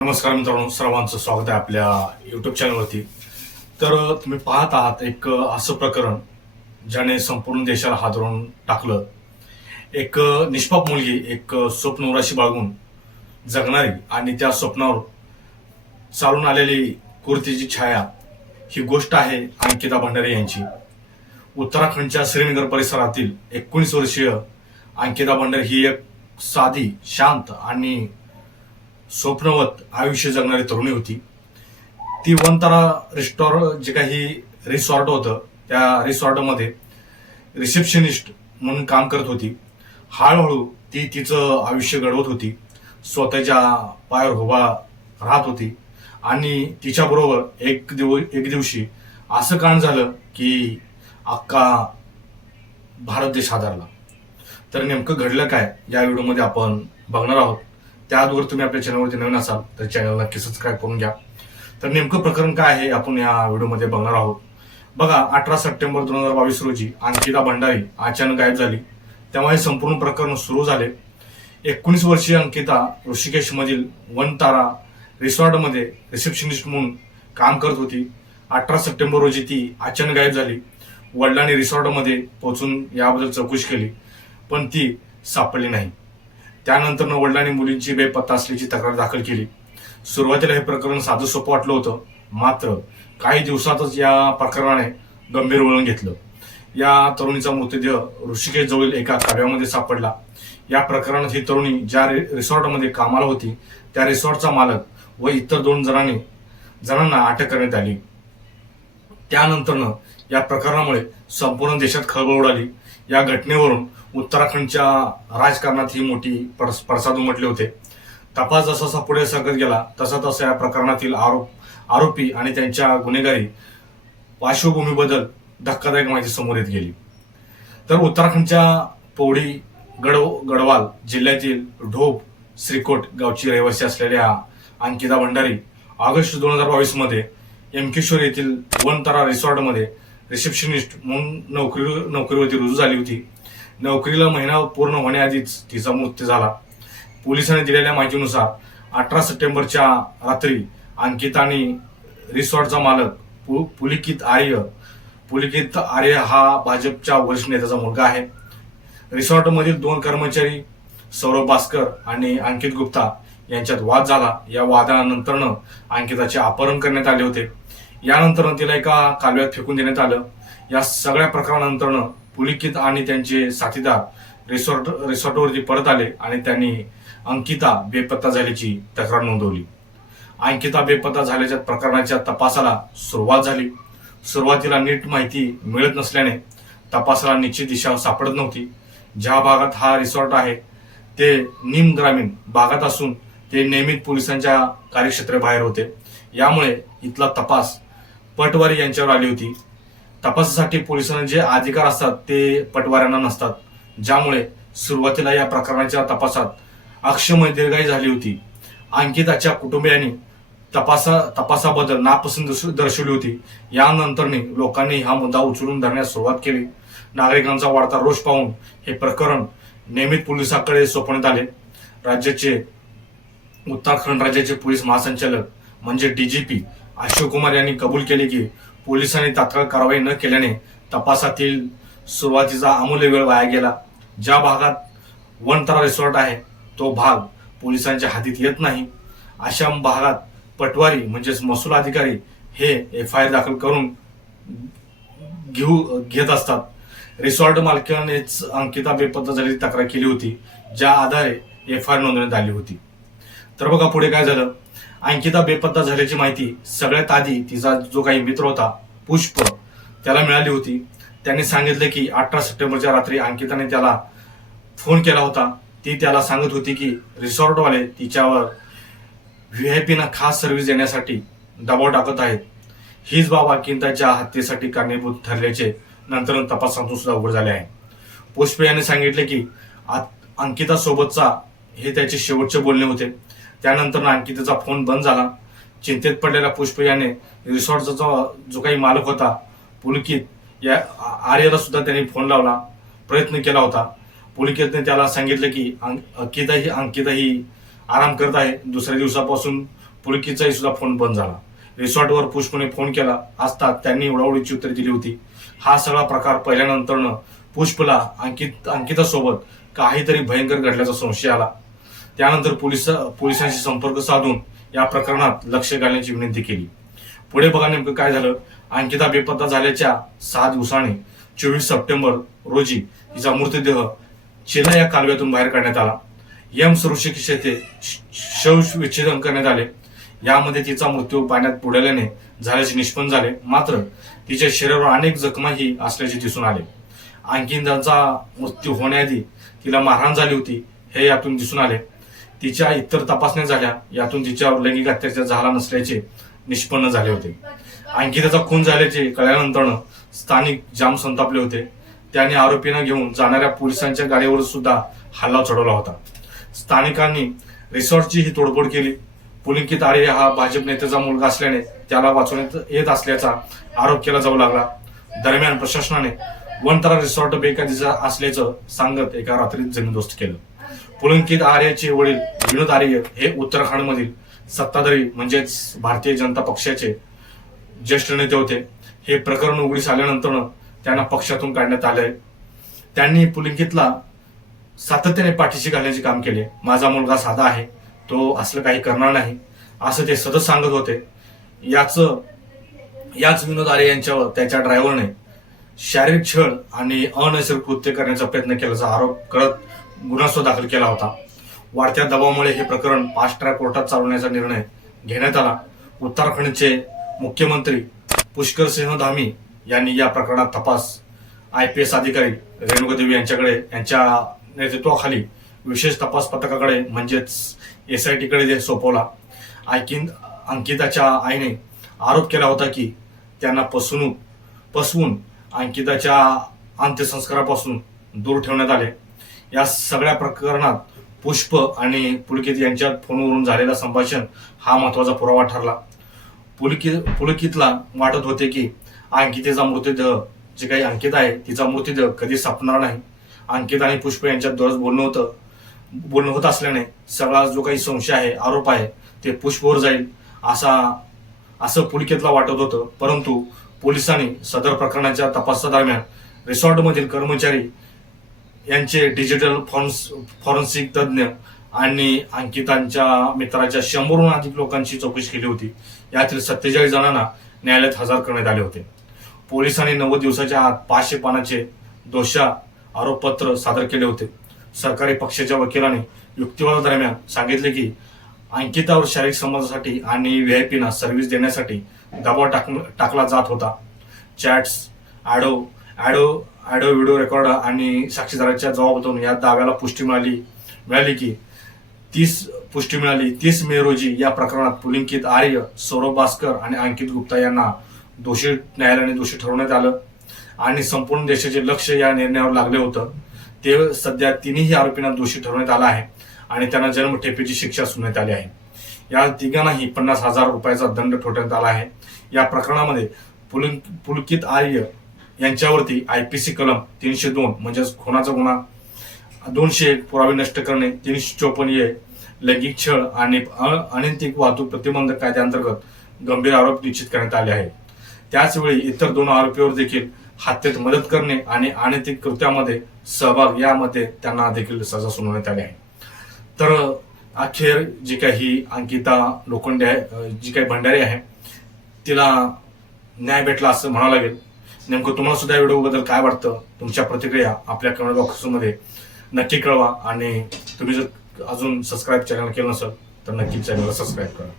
नमस्कार मित्रांनो, सर्वांचं स्वागत आहे आपल्या युट्यूब चॅनलवरती. तर तुम्ही पाहत आहात एक असं प्रकरण ज्याने संपूर्ण देशाला हादरवून टाकलं. एक निष्पाप मुलगी एक स्वप्न उराशी बाळगून जगणारी आणि त्या स्वप्नावर चालून आलेली कुर्तीची छाया, ही गोष्ट आहे अंकिता भंडारे यांची. उत्तराखंडच्या श्रीनगर परिसरातील 19 वर्षीय अंकिता भंडारे ही एक साधी, शांत आणि स्वप्नवत आयुष्य जगणारी तरुणी होती. ती वनतारा जे काही रिसॉर्ट होतं, त्या रिसॉर्टमध्ये रिसेप्शनिस्ट म्हणून काम करत होती. हळूहळू ती तिचं आयुष्य घडवत होती, स्वतःच्या पायावर उभा राहत होती. आणि तिच्याबरोबर एक दिवशी असं कारण झालं की अख्खा भारत देश हादरला. तर नेमकं घडलं काय या व्हिडिओमध्ये आपण बघणार आहोत. त्याचबरोबर तुम्ही आपल्या चॅनलवरती नवीन असाल तर चॅनलला नक्की सबस्क्राईब करून घ्या. तर नेमकं प्रकरण काय आहे आपण या व्हिडिओमध्ये बघणार आहोत. बघा, 18 सप्टेंबर 2022 रोजी अंकिता भंडारी अचानक गायब झाली. तेव्हा हे संपूर्ण प्रकरण सुरू झाले. 19 वर्षीय अंकिता ऋषिकेश मधील वनतारा रिसॉर्टमध्ये रिसेप्शनिस्ट म्हणून काम करत होती. 18 सप्टेंबर रोजी ती अचानक गायब झाली. वडिलांनी रिसॉर्टमध्ये पोहोचून याबद्दल चौकशी केली, पण ती सापडली नाही. त्यानंतर वडिलांनी मुलींची बेपत्ता असल्याची तक्रार दाखल केली. सुरुवातीला हे प्रकरण साधं सोपं वाटलं होतं, मात्र काही दिवसातच या प्रकरणाने गंभीर वळण घेतलं. या तरुणीचा मृतदेह ऋषिकेश जवळील एका कालव्यामध्ये सापडला. या प्रकरणात ही तरुणी ज्या रिसॉर्टमध्ये कामाला होती, त्या रिसॉर्टचा मालक व इतर 2 जणांना अटक करण्यात आली. त्यानंतर या प्रकरणामुळे संपूर्ण देशात खळबळ उडाली. या घटनेवरून उत्तराखंडच्या राजकारणात ही मोठी पडसाद उमटले होते. तपास जसा पुढे सरकत गेला तसा या प्रकरणातील आरोपी आणि त्यांच्या गुन्हेगारी पार्श्वभूमीबद्दल धक्कादायक माहिती समोर येत गेली. तर उत्तराखंडच्या पौडी गढवाल जिल्ह्यातील ढोब श्रीकोट गावची रहिवासी असलेल्या अंकिता भंडारी ऑगस्ट 2022 मध्ये एमकेश्वर येथील वनतारा रिसॉर्टमध्ये रिसेप्शनिस्ट म्हणून नोकरीवरती रुजू झाली होती. नोकरीला महिना पूर्ण होण्याआधीच तिचा मृत्यू झाला. पोलिसांनी दिलेल्या माहितीनुसार 18 सप्टेंबरच्या रात्री अंकितानी रिसॉर्टचा मालक पुलिकित आर्य हा भाजपच्या वरिष्ठ नेत्याचा मुलगा आहे. रिसॉर्टमधील 2 कर्मचारी सौरभ भास्कर आणि अंकित गुप्ता यांच्यात वाद झाला. या वादानंतर अंकिताचे अपहरण करण्यात आले होते. यानंतर तिला एका कालव्यात फेकून देण्यात आलं. या सगळ्या प्रकरणानंतर पुलिकित आणि त्यांचे साथीदार रिसॉर्टवरती परत आले आणि त्यांनी अंकिता बेपत्ता झाल्याची तक्रार नोंदवली. अंकिता बेपत्ता झाल्याच्या प्रकरणाच्या तपासाला सुरुवात झाली. सुरुवातीला नीट माहिती मिळत नसल्याने तपासाला निश्चित दिशा सापडत नव्हती. ज्या भागात हा रिसॉर्ट आहे ते निम ग्रामीण भागात असून ते नियमित पोलिसांच्या कार्यक्षेत्राबाहेर होते. यामुळे इथला तपास पटवारी यांच्यावर आली होती. तपासासाठी पोलिसांना जे अधिकार असतात ते पटवाऱ्यांना नसतात, ज्यामुळे सुरुवातीला या प्रकरणाच्या तपासात अक्षमय दीर्घाई झाली होती. अंकिताच्या कुटुंबियांनी तपासाबद्दल नापसंती दर्शवली होती. यानंतर लोकांनी हा मुद्दा उचलून धरण्यास सुरुवात केली. नागरिकांचा वाढता रोष पाहून हे प्रकरण नियमित पोलिसांकडे सोपवण्यात आले. उत्तराखंड राज्याचे पोलीस महासंचालक म्हणजे डीजीपी अशोक कुमार यांनी कबूल केले की पोलिसांनी तात्काळ कारवाई न केल्याने तपासातील सुरुवातीचा अमूल्य वेळ वाया गेला. ज्या भागात वनतारा रिसॉर्ट आहे तो भाग पोलिसांच्या हातीत येत नाही. अशा भागात पटवारी म्हणजेच महसूल अधिकारी हे FIR दाखल करून घेत असतात. रिसॉर्ट मालकानेच अंकिता बेपत्ता झाल्याची तक्रार केली होती, ज्या आधारे FIR नोंदवण्यात आली होती. तर बघा पुढे काय झालं. अंकिता बेपत्ता झाल्याची माहिती सगळ्यात आधी तिचा जो काही मित्र होता पुष्प, त्याला मिळाली होती. त्यांनी सांगितले की 18 सप्टेंबरच्या रात्री अंकिताने त्याला फोन केला होता. ती त्याला सांगत होती की रिसॉर्टवाले तिच्यावर VIP ना खास सर्व्हिस देण्यासाठी दबाव टाकत आहेत. हीच बाब अंकिताच्या हत्येसाठी कारणीभूत ठरल्याचे नंतर तपासातून सुद्धा उघड झाले आहे. पुष्प यांनी सांगितले की अंकिता सोबतचा हे त्याचे शेवटचे बोलणे होते. त्यानंतर अंकिताचा फोन बंद झाला. चिंतेत पडलेल्या पुष्प याने रिसॉर्टचा जो काही मालक होता पुलकित या आर्याला सुद्धा त्यांनी फोन लावला, प्रयत्न केला होता. पुलिकेतने त्याला सांगितलं की अंकिता ही आराम करत आहे. दुसऱ्या दिवसापासून पुलकितचाही सुद्धा फोन बंद झाला. रिसॉर्टवर पुष्पने फोन केला असता त्यांनी उडाउडीची उत्तरे दिली होती. हा सगळा प्रकार पाहिल्यानंतर पुष्पला अंकितासोबत काहीतरी भयंकर घडल्याचा संशय आला. त्यानंतर पोलिसांशी संपर्क साधून या प्रकरणात लक्ष घालण्याची विनंती केली. पुढे बघा नेमकं काय झालं. अंकिता बेपत्ता झाल्याच्या 6 दिवसांनी 24 सप्टेंबर रोजी तिचा मृतदेह चिला या कालव्यातून बाहेर काढण्यात आला. ऋषिकेश येथे शवविच्छेदन करण्यात आले. यामध्ये तिचा मृत्यू पाण्यात बुडाल्याने झाल्याचे निष्पन्न झाले. मात्र तिच्या शरीरावर अनेक जखमाही असल्याचे दिसून आले. अंकिताचा मृत्यू होण्याआधी तिला मारहाण झाली होती हे यातून दिसून आले. तिच्या इतर तपासण्या झाल्या. यातून तिच्यावर लैंगिक अत्याचार झाला नसल्याचे निष्पन्न झाले होते. अंकिताचा खून झाल्याचे कळल्यानंतर स्थानिक जाम संतापले होते. त्याने आरोपींना घेऊन जाणाऱ्या पोलिसांच्या गाडीवर सुद्धा हल्ला चढवला होता. स्थानिकांनी रिसॉर्टची ही तोडफोड केली. पुलकित आर्य हा भाजप नेत्याचा मुलगा असल्याने त्याला वाचवण्यात येत असल्याचा आरोप केला जाऊ लागला. दरम्यान प्रशासनाने वनतारा रिसॉर्ट बेकायदेशीर असल्याचं सांगत एका रात्रीत जमीनदोस्त केलं. पुलकित आर्यचे वडील विनोद आर्य हे उत्तराखंडमधील सत्ताधारी म्हणजेच भारतीय जनता पक्षाचे ज्येष्ठ नेते होते. हे प्रकरण उघडीस आल्यानंतर त्यांना पक्षातून काढण्यात आले. त्यांनी पुलकितला सातत्याने पाठीशी घालण्याचे काम केले. माझा मुलगा साधा आहे, तो असलं काही करणार नाही असं ते सतत सांगत होते. याच विनोद आर्य यांच्यावर त्याच्या ड्रायव्हरने शारीरिक छळ आणि अनैसर्गिक कृत्य करण्याचा प्रयत्न केल्याचा आरोप करत गुन्हा दाखल केला होता. वाढत्या दबावामुळे हे प्रकरण फास्ट ट्रॅक कोर्टात चालवण्याचा निर्णय घेण्यात आला. उत्तराखंडचे मुख्यमंत्री पुष्कर सिंह धामी यांनी या प्रकरणात तपास IPS अधिकारी रेणुकादेवी यांच्या नेतृत्वाखाली विशेष तपास पथकाकडे म्हणजेच SIT कडे सोपवला. अंकिताच्या आईने आरोप केला होता की त्यांना फसवून अंकिताच्या अंत्यसंस्कारापासून दूर ठेवण्यात आले. या सगळ्या प्रकरणात पुष्प आणि पुलकित यांच्यात फोनवरून झालेला संभाषण हा महत्वाचा पुरावा ठरला. पुलकितला वाटत होते की अंकितेचा मृतदेह जे काही अंकिता आहे तिचा मृतदेह कधी सापडणार नाही. अंकिता आणि पुष्प यांच्यात दररोज बोलणं होत असल्याने सगळा जो काही संशय आहे, आरोप आहे ते पुष्पवर जाईल असं पुलकितला वाटत होतं. परंतु पोलिसांनी सदर प्रकरणाच्या तपासादरम्यान रिसॉर्टमधील कर्मचारी यांचे डिजिटल फॉरेन्सिक तज्ज्ञ आणि अंकितांच्या मित्राच्या 100हून अधिक लोकांची चौकशी केली होती. यातील 47 जणांना न्यायालयात हजर करण्यात आले होते. पोलिसांनी 90 दिवसाच्या आत 500 पानाचे दोषा आरोपपत्र सादर केले होते. सरकारी पक्षाच्या वकिलांनी युक्तिवादादरम्यान सांगितले की अंकितावर शारीरिक संबंधासाठी आणि VIP ना सर्व्हिस देण्यासाठी दबाव टाकला जात होता. चॅट्स, ऑडिओ व्हिडिओ रेकॉर्ड आणि साक्षीदाराच्या जबाबातून या दाव्याला पुष्टी मिळाली. 30 मे रोजी या प्रकरणात पुलकित आर्य, सौरभ भास्कर आणि अंकित गुप्ता यांना न्यायालयाने दोषी ठरवण्यात आलं आणि संपूर्ण देशाचे लक्ष या निर्णयावर लागले होतं. ते सध्या तिन्ही आरोपींना दोषी ठरवण्यात आला आहे आणि त्यांना जन्मठेपेची शिक्षा सुनावण्यात आली आहे. या तिघांनाही 50,000 रुपयाचा दंड ठोठवण्यात आला आहे. या प्रकरणामध्ये पुलकित आर्य यांच्यावरती IPC कलम 302 म्हणजेच खुनाचा गुन्हा, 201 पुरावे नष्ट करणे, 354 लैंगिक छळ आणि अनैतिक वाहतूक प्रतिबंधक कायद्याअंतर्गत गंभीर आरोप निश्चित करण्यात आले आहेत. त्याचवेळी इतर 2 आरोपीवर देखील हत्येत मदत करणे आणि अनैतिक कृत्यामध्ये सहभाग यामध्ये त्यांना देखील सजा सुनावण्यात आली आहे. तर अखेर जी काही अंकिता लोखंडे आहे, जी काही भंडारी आहे, तिला न्याय भेटला असं म्हणावं लागेल. नेमकं तुम्हाला सुद्धा या व्हिडिओबद्दल काय वाटतं, तुमच्या प्रतिक्रिया आपल्या कमेंट बॉक्समध्ये नक्की कळवा आणि तुम्ही जर अजून सबस्क्राईब चॅनल केलं नसेल तर नक्की चॅनलला सबस्क्राईब करा.